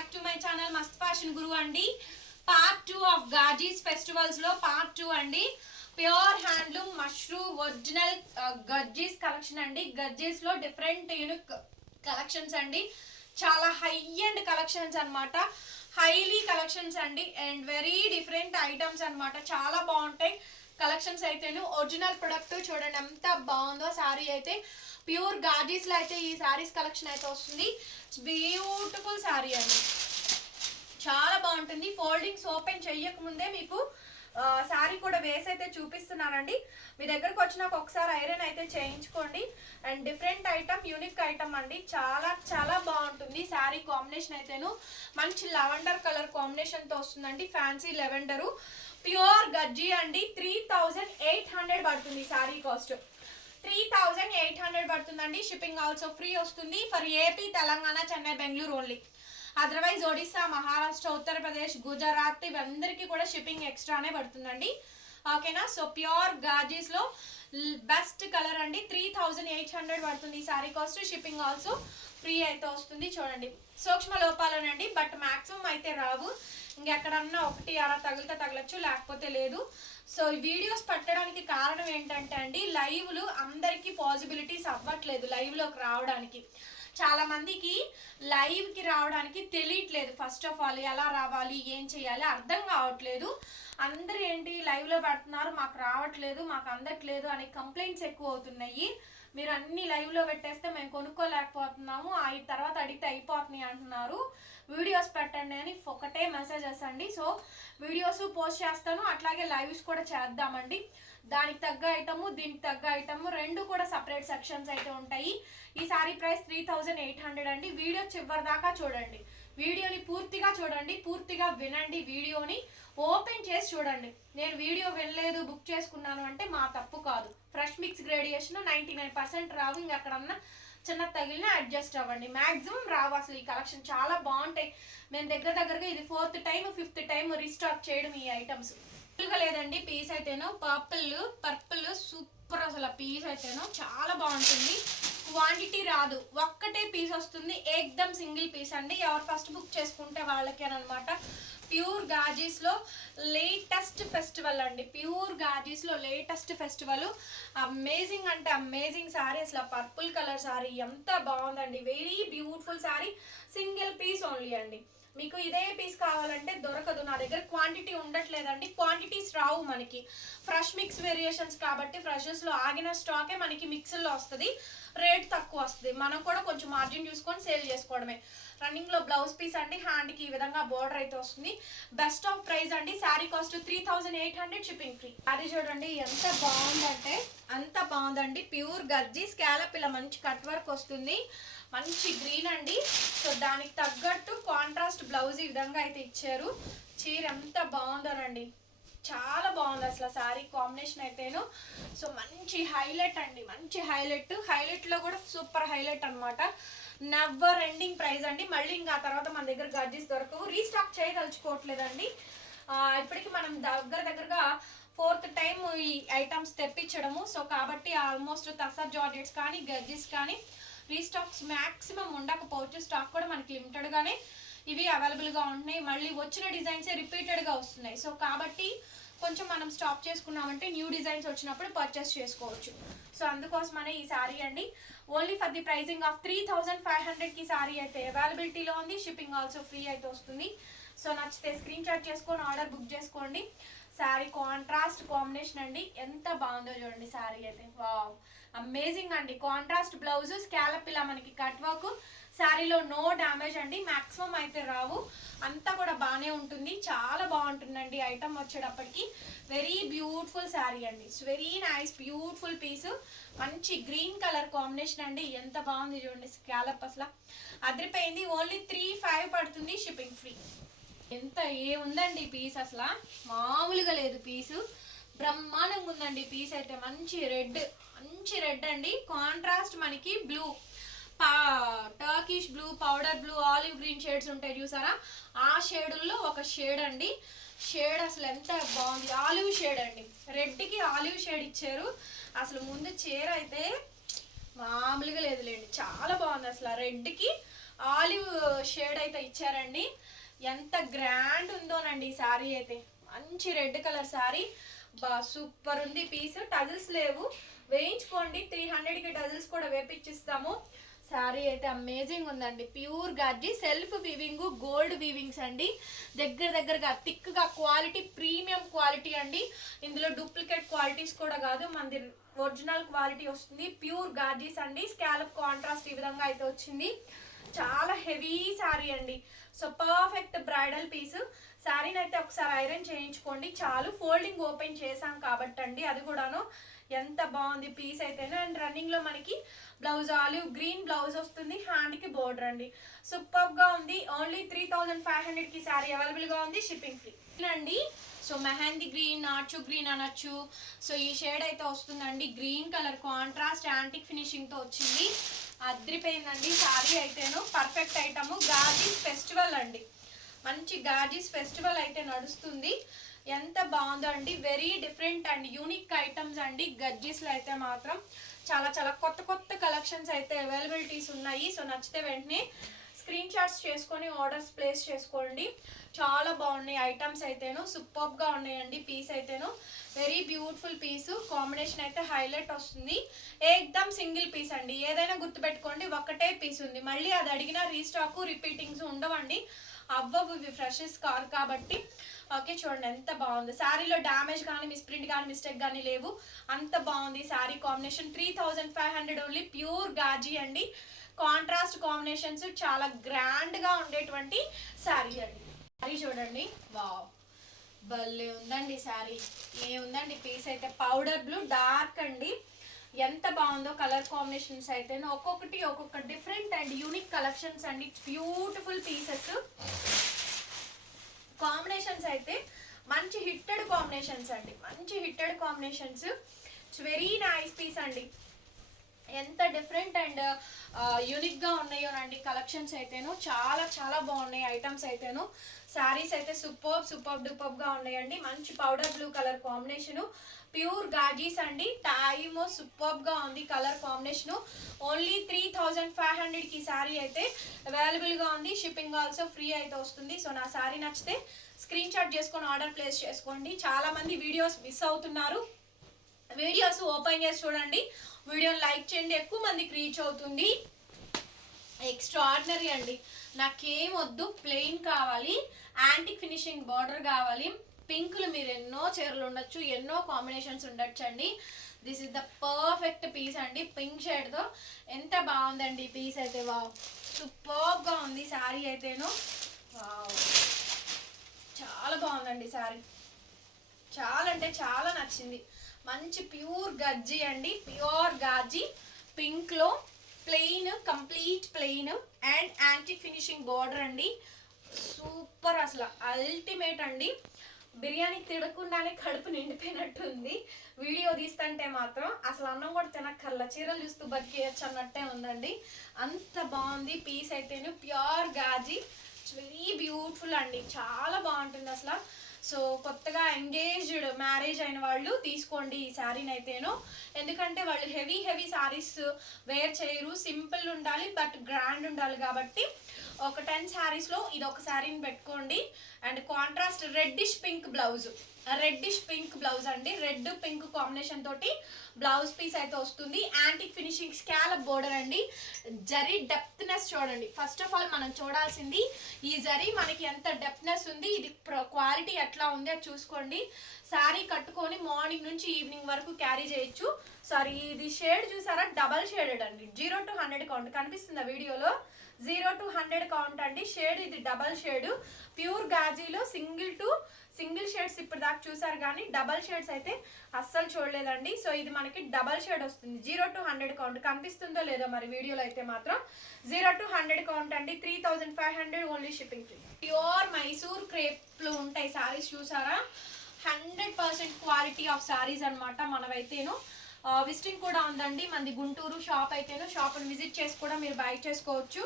Back to my channel Mast fashion Guru అండి. Part 2 of gajjis festivals లో part 2 అండి. Pure handloom mushroom original gajjis collection అండి. గజ్జీస్ లో డిఫరెంట్ యూనిక్ కలెక్షన్స్ అండి. చాలా హై అండ్ కలెక్షన్స్ అన్నమాట. హైలీ కలెక్షన్స్ అండి అండ్ వెరీ డిఫరెంట్ ఐటమ్స్ అన్నమాట. చాలా బాగుంటాయి కలెక్షన్స్ అయితేను. ఒరిజినల్ ప్రొడక్ట్ చూడండి ఎంత బాగుందో. శారీ అయితే ప్యూర్ గాజీస్ లో అయితే ఈ శారీస్ కలెక్షన్ అయితే వస్తుంది. బ్యూటిఫుల్ శారీ అండి, చాలా బాగుంటుంది. ఫోల్డింగ్స్ ఓపెన్ చెయ్యకముందే మీకు శారీ కూడా వేసి అయితే చూపిస్తున్నానండి. మీ దగ్గరకు వచ్చినాక ఒకసారి ఐరన్ అయితే చేయించుకోండి. And different item, unique item అండి. చాలా చాలా బాగుంటుంది శారీ కాంబినేషన్ అయితేను. మంచి లెవెండర్ కలర్ కాంబినేషన్తో వస్తుందండి. ఫ్యాన్సీ లెవెండరు ప్యూర్ గజ్జీ అండి. 3800 పడుతుంది శారీ కాస్ట్. 3800 పడుతుందండి. షిప్పింగ్ ఆల్సో ఫ్రీ వస్తుంది for AP, Telangana, Chennai, Bengaluru only. Otherwise Odisha, Maharashtra, Uttar Pradesh, Gujarat ఇవందరికీ కూడా షిప్పింగ్ ఎక్స్ట్రానే పడుతుందండి. ఓకేనా. సో ప్యూర్ గాజీస్ లో బెస్ట్ కలర్ అండి. 3800 పడుతుంది ఈ sari cost. Shipping also free అయితే వస్తుంది. చూడండి సూక్ష్మ లోపాలనండి, బట్ మాక్సిమం అయితే రావు. ఇంకెక్కడన్నా ఒకటి అలా తగిలితే తగలచ్చు, లేకపోతే లేదు. సో వీడియోస్ పెట్టడానికి కారణం ఏంటంటే అండి, లైవ్లు అందరికీ పాసిబిలిటీస్ అవ్వట్లేదు లైవ్లోకి రావడానికి. చాలా మందికి లైవ్కి రావడానికి తెలియట్లేదు. ఫస్ట్ ఆఫ్ ఆల్ ఎలా రావాలి, ఏం చేయాలి అర్థం కావట్లేదు. అందరూ ఏంటి లైవ్లో పెడుతున్నారు, మాకు రావట్లేదు, మాకు అందట్లేదు అని కంప్లైంట్స్ ఎక్కువ అవుతున్నాయి. మీరు అన్ని లైవ్లో పెట్టేస్తే మేము కొనుక్కోలేకపోతున్నాము, ఆ తర్వాత అడిగితే అయిపోతున్నాయి అంటున్నారు. వీడియోస్ పెట్టండి అని ఒకటే మెసేజెస్ అండి. సో వీడియోస్ పోస్ట్ చేస్తాను, అట్లాగే లైవ్స్ కూడా చేద్దామండి. దానికి తగ్గ ఐటము, దీనికి తగ్గ ఐటము రెండు కూడా సపరేట్ సెక్షన్స్ అయితే ఉంటాయి. ఈ సారీ ప్రైస్ 3800 అండి. వీడియో చివరి దాకా చూడండి, వీడియోని పూర్తిగా చూడండి, పూర్తిగా వినండి. వీడియోని ఓపెన్ చేసి చూడండి. నేను వీడియో వినలేదు, బుక్ చేసుకున్నాను అంటే మా తప్పు కాదు. ఫ్రెష్ మిక్స్ గ్రేడియేషన్ 99% రావు. ఇంకెక్కడన్నా చిన్న తగిలిన అడ్జస్ట్ అవ్వండి. మ్యాక్సిమం రావు అసలు. ఈ కలెక్షన్ చాలా బాగుంటాయి. మేము దగ్గరగా ఇది 4th time 5th time restock చేయడం ఈ ఐటమ్స్. లేదండి పీస్ అయితేనో పర్పుల్ సూపర్ అసలు. పీస్ అయితేనో చాలా బాగుంటుంది. క్వాంటిటీ రాదు, ఒక్కటే పీస్ వస్తుంది. ఏకదమ్ సింగిల్ పీస్ అండి. ఎవరు ఫస్ట్ బుక్ చేసుకుంటే వాళ్ళకేనమాట. ప్యూర్ గాజీస్ లో లేటెస్ట్ ఫెస్టివల్ అండి. ప్యూర్ గాజీస్ లో లేటెస్ట్ ఫెస్టివల్. అమేజింగ్ అంటే అమేజింగ్ శారీ. అసలు పర్పుల్ కలర్ శారీ ఎంత బాగుందండి. Very beautiful sari. Single piece only అండి. మీకు ఇదే పీస్ కావాలంటే దొరకదు. నా దగ్గర క్వాంటిటీ ఉండట్లేదండి, క్వాంటిటీస్ రావు మనకి. ఫ్రెష్ మిక్స్ వేరియేషన్స్ కాబట్టి ఫ్రెషెస్లో ఆగిన స్టాకే మనకి మిక్స్లో వస్తుంది, రేట్ తక్కువ వస్తుంది. మనం కూడా కొంచెం మార్జిన్ చూసుకొని సేల్ చేసుకోవడమే. రన్నింగ్లో బ్లౌజ్ పీస్ అండి. హ్యాండ్కి ఈ విధంగా బోర్డర్ అయితే వస్తుంది. బెస్ట్ ఆఫ్ ప్రైస్ అండి. Sari cost 3800, shipping free. అది చూడండి ఎంత బాగుందంటే అంత బాగుందండి. ప్యూర్ గజ్జీ స్కాలప్ ఇలా మంచి కట్ వర్క్ వస్తుంది. మంచి గ్రీన్ అండి. సో దానికి తగ్గట్టు కాంట్రాస్ట్ బ్లౌజ్ ఈ విధంగా అయితే ఇచ్చారు. చీర ఎంత బాగుందోనండి, చాలా బాగుంది అసలు శారీ కాంబినేషన్ అయితేను. సో మంచి హైలైట్ అండి, మంచి హైలైట్లో కూడా సూపర్ హైలైట్ అనమాట. నెవర్ ఎండింగ్ ప్రైస్ అండి. మళ్ళీ ఇంకా ఆ తర్వాత మన దగ్గర గజ్జీస్ దొరకవు. రీస్టాక్ చేయదలుచుకోవట్లేదండి. ఇప్పటికి మనం దగ్గరగా 4th టైం ఈ ఐటమ్స్ తెప్పించడము. సో కాబట్టి ఆల్మోస్ట్ తసర్ జార్జెట్స్ కానీ గజ్జీస్ కానీ రీస్టాక్స్ మ్యాక్సిమం ఉండకపోవచ్చు. స్టాక్ కూడా మనకి లిమిటెడ్గానే ఇవి అవైలబుల్గా ఉంటున్నాయి. మళ్ళీ వచ్చిన డిజైన్సే రిపీటెడ్గా వస్తున్నాయి. సో కాబట్టి కొంచెం మనం స్టాప్ చేసుకున్నామంటే న్యూ డిజైన్స్ వచ్చినప్పుడు పర్చేస్ చేసుకోవచ్చు. సో అందుకోసమనే ఈ శారీ అండి. Only for the prizing of 3500కి శారీ అయితే అవైలబిలిటీలో ఉంది. షిప్పింగ్ ఆల్సో ఫ్రీ అయితే వస్తుంది. సో నచ్చితే స్క్రీన్ షాట్ చేసుకొని ఆర్డర్ బుక్ చేసుకోండి. శారీ కాంట్రాస్ట్ కాంబినేషన్ అండి. ఎంత బాగుందో చూడండి శారీ అయితే. వావ్ అమేజింగ్ అండి. కాంట్రాస్ట్ బ్లౌజ్, స్కాలప్ ఇలా మనకి కట్ వర్క్. శారీలో నో డ్యామేజ్ అండి, మ్యాక్సిమం అయితే రావు. అంతా కూడా బాగానే ఉంటుంది. చాలా బాగుంటుందండి ఐటమ్ వచ్చేటప్పటికి. వెరీ బ్యూటిఫుల్ శారీ అండి. Very nice beautiful piece. మంచి గ్రీన్ కలర్ కాంబినేషన్ అండి. ఎంత బాగుంది చూడండి స్కాలప్ అసలు అదిరిపోయింది. ఓన్లీ 3500 పడుతుంది. Shipping free. ఎంత ఏముందండి పీస్ అసలు మామూలుగా లేదు. పీసు బ్రహ్మాండంగా ఉందండి. పీస్ అయితే మంచి రెడ్ అండి. కాంట్రాస్ట్ మనకి blue, Turkish blue, powder blue, olive green shades ఉంటాయి చూసారా, ఆ షేడుల్లో ఒక షేడ్ అండి. షేడ్ అసలు ఎంత బాగుంది. ఆలివ్ షేడ్ అండి. రెడ్కి ఆలివ్ షేడ్ ఇచ్చారు. అసలు ముందు చీర అయితే మామూలుగా లేదులేండి, చాలా బాగుంది అసలు. రెడ్కి ఆలివ్ షేడ్ అయితే ఇచ్చారండి. ఎంత గ్రాండ్ ఉందోనండి ఈ శారీ అయితే. మంచి రెడ్ కలర్ శారీ, బా సూపర్ ఉంది పీస్. టజిల్స్ లేవు, వేయించుకోండి. 300కి టజిల్స్ కూడా వేపించిస్తాము. శారీ అయితే అమేజింగ్ ఉందండి. Pure gajji self weaving, gold weavings అండి. దగ్గరగా థిక్గా క్వాలిటీ, ప్రీమియం క్వాలిటీ అండి. ఇందులో డూప్లికేట్ క్వాలిటీస్ కూడా కాదు, మనది ఒరిజినల్ క్వాలిటీ వస్తుంది. ప్యూర్ గాజీస్ అండి. స్కాలప్ కాంట్రాస్ట్ ఈ విధంగా అయితే వచ్చింది. చాలా హెవీ శారీ అండి. So perfect bridal piece. శారీని అయితే ఒకసారి ఐరన్ చేయించుకోండి చాలు. ఫోల్డింగ్ ఓపెన్ చేసాం కాబట్టి అండి, అది కూడాను ఎంత బాగుంది పీస్ అయితేనే. అండ్ రన్నింగ్ లో మనకి బ్లౌజ్ ఆలివ్ గ్రీన్ బ్లౌజ్ వస్తుంది, హ్యాండ్ కి బోర్డర్ అండి. సూపర్ గా ఉంది. ఓన్లీ 3500కి శారీ అవైలబుల్ గా ఉంది, షిప్పింగ్ ఫ్రీ అండి. సో మెహందీ గ్రీన్, నాచు గ్రీన్ అనొచ్చు. సో ఈ షేడ్ అయితే వస్తుందండి. Green colour contrast antique finishing తో వచ్చింది. అద్రిపోయిందండి శారీ అయితేను. Perfect item. గాజీస్ ఫెస్టివల్ అండి, మంచి గాజీస్ ఫెస్టివల్ అయితే నడుస్తుంది. ఎంత బాగుందో అండి. Very different and unique items అండి. గజ్జీస్లో అయితే మాత్రం చాలా కొత్త కలెక్షన్స్ అయితే అవైలబిలిటీస్ ఉన్నాయి. సో నచ్చితే వెంటనే స్క్రీన్ షాట్స్ చేసుకొని ఆర్డర్స్ ప్లేస్ చేసుకోండి. చాలా బాగున్నాయి ఐటమ్స్ అయితేను. సూపర్గా ఉన్నాయండి. పీస్ అయితేను వెరీ బ్యూటిఫుల్ పీసు. కాంబినేషన్ అయితే హైలైట్ వస్తుంది. ఏకదమ్ సింగిల్ పీస్ అండి. ఏదైనా గుర్తుపెట్టుకోండి, ఒకటే పీస్ ఉంది. మళ్ళీ అది అడిగినా రీస్టాక్ రిపీటింగ్స్ ఉండవండి. అవ్వవు, ఇవి ఫ్రెషెస్ కాదు కాబట్టి. ఓకే చూడండి ఎంత బాగుంది. శారీలో డ్యామేజ్ కానీ, మిస్ప్రింట్ కానీ, మిస్టేక్ కానీ లేవు. అంత బాగుంది sari combination. 3500 only. Pure gajji అండి. కాంట్రాస్ట్ కాంబినేషన్స్ చాలా గ్రాండ్ గా ఉండేటువంటి శారీ అండి. శారీ చూడండి, వావ్ భలే ఉందండి శారీ. ఏముందండి పీస్ అయితే పౌడర్ బ్లూ డార్క్ అండి. ఎంత బాగుందో కలర్ కాంబినేషన్స్ అయితే. ఒక్కొక్క డిఫరెంట్ అండ్ యూనిక్ కలెక్షన్స్ అండి. Beautiful pieces. కాంబినేషన్స్ అయితే మంచి హిట్టెడ్ కాంబినేషన్స్ అండి. మంచి hitted combinations. It's very nice piece అండి. ఎంత డిఫరెంట్ అండ్ యూనిక్ గా ఉన్నాయోనండి కలెక్షన్స్ అయితేను. చాలా బాగున్నాయి ఐటమ్స్ అయితేను. శారీస్ అయితే సూపర్ డూపర్ గా ఉన్నాయండి. మంచి powder blue colour combination. Pure gajjis అండి. టైమ్ సూపర్ గా ఉంది కలర్ కాంబినేషన్. ఓన్లీ 3500కి శారీ అయితే అవైలబుల్ గా ఉంది. షిప్పింగ్ ఆల్సో ఫ్రీ అయితే వస్తుంది. సో నా శారీ నచ్చితే స్క్రీన్ షాట్ చేసుకొని ఆర్డర్ ప్లేస్ చేసుకోండి. చాలా మంది వీడియోస్ మిస్ అవుతున్నారు. వీడియోస్ ఓపెన్ చేసి చూడండి, వీడియోని లైక్ చేయండి, ఎక్కువ మందికి రీచ్ అవుతుంది. ఎక్స్ట్రాడినరీ అండి. నాకేం వద్దు, ప్లెయిన్ కావాలి, యాంటిక్ ఫినిషింగ్ బార్డర్ కావాలి. పింకులు మీరు ఎన్నో చీరలు ఉండొచ్చు, ఎన్నో కాంబినేషన్స్ ఉండొచ్చు అండి. This is the perfect piece అండి. పింక్ షేడ్తో ఎంత బాగుందండి పీస్ అయితే. వావ్ సూపర్గా ఉంది శారీ అయితేను. వావ్ చాలా బాగుందండి శారీ. చాలా అంటే చాలా నచ్చింది. మంచి ప్యూర్ గజ్జి అండి. ప్యూర్ గాజీ పింక్లో plain, complete plain and antique finishing border అండి. సూపర్, అసలు అల్టిమేట్ అండి. బిర్యానీ తినకుండానే కడుపు నిండిపోయినట్టు ఉంది. వీడియో తీస్తుంటే మాత్రం అసలు అన్నం కూడా తినక్కర్ల, చీరలు చూస్తూ బతికేయచ్చు అన్నట్టే ఉందండి. అంత బాగుంది పీస్ అయితేను. Pure gajji, it's very beautiful అండి. చాలా బాగుంటుంది అసలు. సో కొత్తగా ఎంగేజ్డ్ మ్యారేజ్ అయిన వాళ్ళు తీసుకోండి ఈ శారీని అయితేను. ఎందుకంటే వాళ్ళు హెవీ శారీస్ వేర్ చేయరు, సింపుల్ ఉండాలి బట్ గ్రాండ్ ఉండాలి కాబట్టి ఒక 10 శారీస్లో ఇది ఒక శారీని పెట్టుకోండి. And contrast reddish pink blouse, reddish pink blouse అండి. రెడ్ పింక్ కాంబినేషన్ తోటి బ్లౌజ్ పీస్ అయితే వస్తుంది. యాంటిక్ ఫినిషింగ్ స్కాలప్ బోర్డర్ అండి. జరీ డెప్త్నెస్ చూడండి. ఫస్ట్ ఆఫ్ ఆల్ మనం చూడాల్సింది ఈ జరీ మనకి ఎంత డెప్త్నెస్ ఉంది, ఇది క్వాలిటీ ఎట్లా ఉంది అది చూసుకోండి. శారీ కట్టుకొని మార్నింగ్ నుంచి ఈవినింగ్ వరకు క్యారీ చేయొచ్చు. సారీ ఇది షేడ్ చూసారా, డబల్ షేడెడ్ అండి. 0 to 100 కౌంట్ కనిపిస్తుందా వీడియోలో? 0 to 100 కౌంట్ అండి. షేడ్ ఇది డబల్ షేడ్. ప్యూర్ గాజీలో సింగిల్ షేడ్స్ ఇప్పుడు దాకా చూసారు కానీ డబల్ షేడ్స్ అయితే అస్సలు చూడలేదండి. సో ఇది మనకి డబల్ షేడ్ వస్తుంది. 0 to 100 కౌంట్ కనిపిస్తుందో లేదో మరి వీడియోలో అయితే మాత్రం 0 to 100 కౌంట్ అండి. 3500 only shipping free. Pure Mysore క్రేప్లు ఉంటాయి సారీస్ చూసారా. 100% క్వాలిటీ ఆఫ్ సారీస్ అనమాట మనవైతేను. విజిటింగ్ కూడా ఉందండి మనది గుంటూరు షాప్ అయితేను. షాప్ని విజిట్ చేసి కూడా మీరు బై చేసుకోవచ్చు.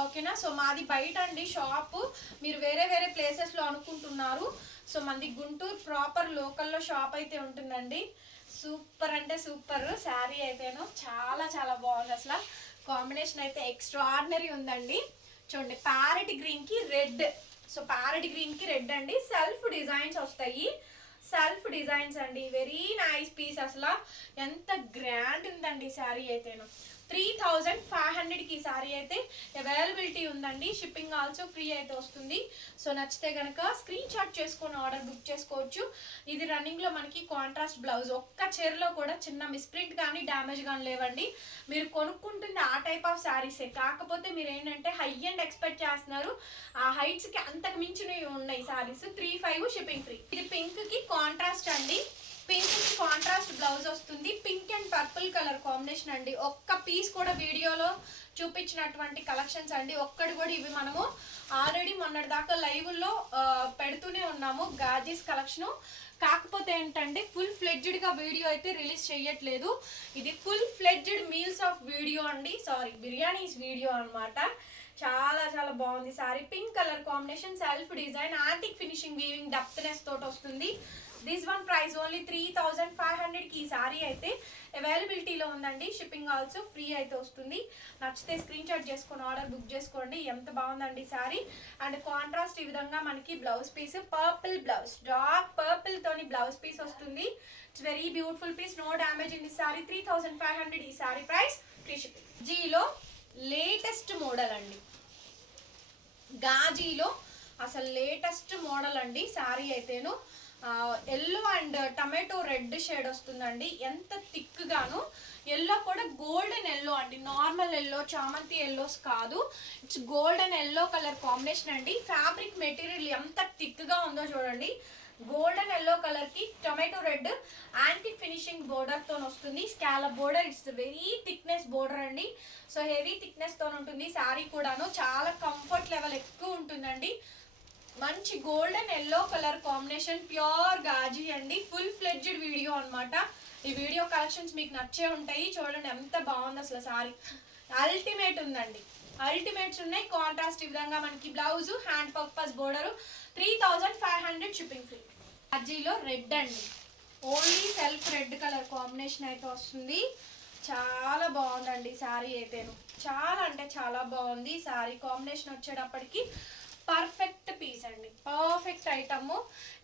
ఓకేనా. సో మాది బయట అండి షాపు, మీరు వేరే ప్లేసెస్లో అనుకుంటున్నారు. సో మనది గుంటూరు ప్రాపర్ లోకల్లో షాప్ అయితే ఉంటుందండి. సూపర్ అంటే సూపర్ శారీ అయితేను. చాలా బాగుంది అసలు. కాంబినేషన్ అయితే ఎక్స్ట్రాడినరీ ఉందండి. చూడండి ప్యారెట్ గ్రీన్ కి రెడ్. సో ప్యారెట్ గ్రీన్ కి రెడ్ అండి. సెల్ఫ్ డిజైన్స్ వస్తాయి, సెల్ఫ్ డిజైన్స్ అండి. Very nice piece. అసలు ఎంత గ్రాండ్ ఉందండి శారీ అయితేను. 3500కి శారీ అయితే అవైలబిలిటీ ఉందండి. షిప్పింగ్ ఆల్సో ఫ్రీ అయితే వస్తుంది. సో నచ్చితే కనుక స్క్రీన్ షాట్ చేసుకొని ఆర్డర్ బుక్ చేసుకోవచ్చు. ఇది రన్నింగ్లో మనకి కాంట్రాస్ట్ బ్లౌజ్. ఒక్క చీరలో కూడా చిన్న మిస్ప్రింట్ కానీ డ్యామేజ్ కానీ లేవండి. మీరు కొనుక్కుంటుంది ఆ టైప్ ఆఫ్ శారీసే, కాకపోతే మీరు ఏంటంటే హై అండ్ ఎక్స్పెక్ట్ చేస్తున్నారు. ఆ హైట్స్కి అంతకు మించినవి ఉన్నాయి శారీస్. 35 shipping free. ఇది పింక్కి కాంట్రాస్ట్ అండి. పింక్ కాంట్రాస్ట్ బ్లౌజ్ వస్తుంది. Pink and purple colour combination అండి. ఒక్క పీస్ కూడా వీడియోలో చూపించినటువంటి కలెక్షన్స్ అండి. ఒక్కటి కూడా ఇవి మనము ఆల్రెడీ మొన్నటి దాకా లైవ్లో పెడుతూనే ఉన్నాము గాజీస్ కలెక్షను. కాకపోతే ఏంటంటే ఫుల్ ఫ్లెడ్జ్డ్గా వీడియో అయితే రిలీజ్ చేయట్లేదు. ఇది full fledged meals of video అండి, సారీ బిర్యానీస్ వీడియో అనమాట. చాలా చాలా బాగుంది sorry. Pink colour combination, self design, antique finishing weaving depthness తోటి వస్తుంది. దిస్ వన్ ప్రైస్ ఓన్లీ 3500కి ఈ సారీ అయితే అవైలబిలిటీలో ఉందండి. షిప్పింగ్ ఆల్సో ఫ్రీ అయితే వస్తుంది. నచ్చితే స్క్రీన్ షాట్ చేసుకొని ఆర్డర్ బుక్ చేసుకోండి. ఎంత బాగుందండి సారీ. అండ్ కాంట్రాస్ట్ ఈ విధంగా మనకి blouse piece, purple blouse, dark purple తోని బ్లౌజ్ పీస్ వస్తుంది. It's very beautiful piece, no damage in the sari. 3500 ఈ సారీ ప్రైస్, ఫ్రీ షిప్పింగ్. జీలో లేటెస్ట్ మోడల్ అండి, గాజీలో అసలు లేటెస్ట్ మోడల్ అండి సారీ అయితేను. Yellow and tomato red shade వస్తుందండి. ఎంత థిక్ గాను, ఎల్లో కూడా గోల్డెన్ ఎల్లో అండి. నార్మల్ ఎల్లో, చామంతి ఎల్లోస్ కాదు, it's golden yellow colour combination అండి. ఫ్యాబ్రిక్ మెటీరియల్ ఎంత థిక్ గా ఉందో చూడండి. గోల్డెన్ ఎల్లో కలర్ కి tomato red antique finishing border తో వస్తుంది. Scallop border, it's very thickness border అండి. సో హెవీ థిక్నెస్ తో ఉంటుంది శారీ కూడాను. చాలా కంఫర్ట్ లెవెల్ ఎక్కువ ఉంటుందండి. మంచి golden yellow colour combination, pure gajji అండి. ఫుల్ ఫ్లెడ్జ్డ్ వీడియో అనమాట. ఈ వీడియో కలెక్షన్స్ మీకు నచ్చే ఉంటాయి. చూడండి ఎంత బాగుంది అసలు సారీ. అల్టిమేట్ ఉందండి, అల్టిమేట్స్ ఉన్నాయి. కాంట్రాస్ట్ ఈ విధంగా మనకి blouse, hand purpose border. 3500 shipping free. గాజీలో రెడ్ అండి, only self red colour combination అయితే వస్తుంది. చాలా బాగుందండి సారీ అయితేను. చాలా అంటే చాలా బాగుంది సారీ కాంబినేషన్ వచ్చేటప్పటికి. పర్ఫెక్ట్ పీస్ అండి, పర్ఫెక్ట్ ఐటమ్,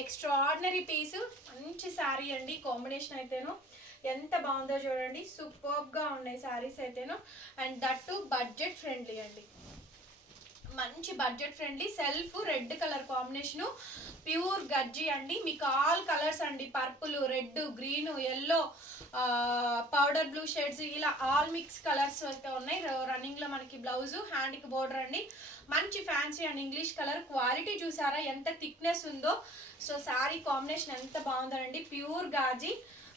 ఎక్స్ట్రాడినరీ పీస్. మంచి శారీ అండి. కాంబినేషన్ అయితేను ఎంత బాగుందో చూడండి. సూపర్గా ఉన్నాయి శారీస్ అయితేను. అండ్ దట్టు బడ్జెట్ ఫ్రెండ్లీ అండి, మంచి budget friendly. Self red colour combination, pure gajji అండి. మీకు ఆల్ కలర్స్ అండి, purple, red, green, yellow, powder blue shades, ఇలా ఆల్ మిక్స్ కలర్స్ అయితే ఉన్నాయి. రన్నింగ్లో మనకి బ్లౌజు, హ్యాండ్కి బోర్డర్ అండి. మంచి fancy and English colour. Quality చూసారా ఎంత థిక్నెస్ ఉందో. సో శారీ కాంబినేషన్ ఎంత బాగుందండి. ప్యూర్ గాజీ,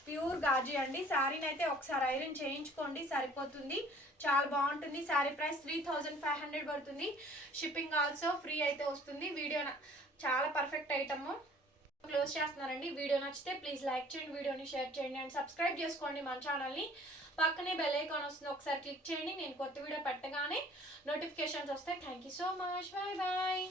ప్యూర్ గాజీ అండి. శారీని అయితే ఒకసారి ఐరన్ చేయించుకోండి సరిపోతుంది. చాలా బాగుంటుంది. శారీ ప్రైస్ 3500 పడుతుంది. షిప్పింగ్ ఆల్సో ఫ్రీ అయితే వస్తుంది. వీడియో చాలా పర్ఫెక్ట్ ఐటమ్. క్లోజ్ చేస్తున్నారండి. వీడియో నచ్చితే ప్లీజ్ లైక్ చేయండి, వీడియోని షేర్ చేయండి అండ్ సబ్స్క్రైబ్ చేసుకోండి మన ఛానల్ని. పక్కనే బెల్ ఐకాన్ వస్తుంది, ఒకసారి క్లిక్ చేయండి. నేను కొత్త వీడియో పెట్టగానే నోటిఫికేషన్స్ వస్తాయి. Thank you so much. Bye bye.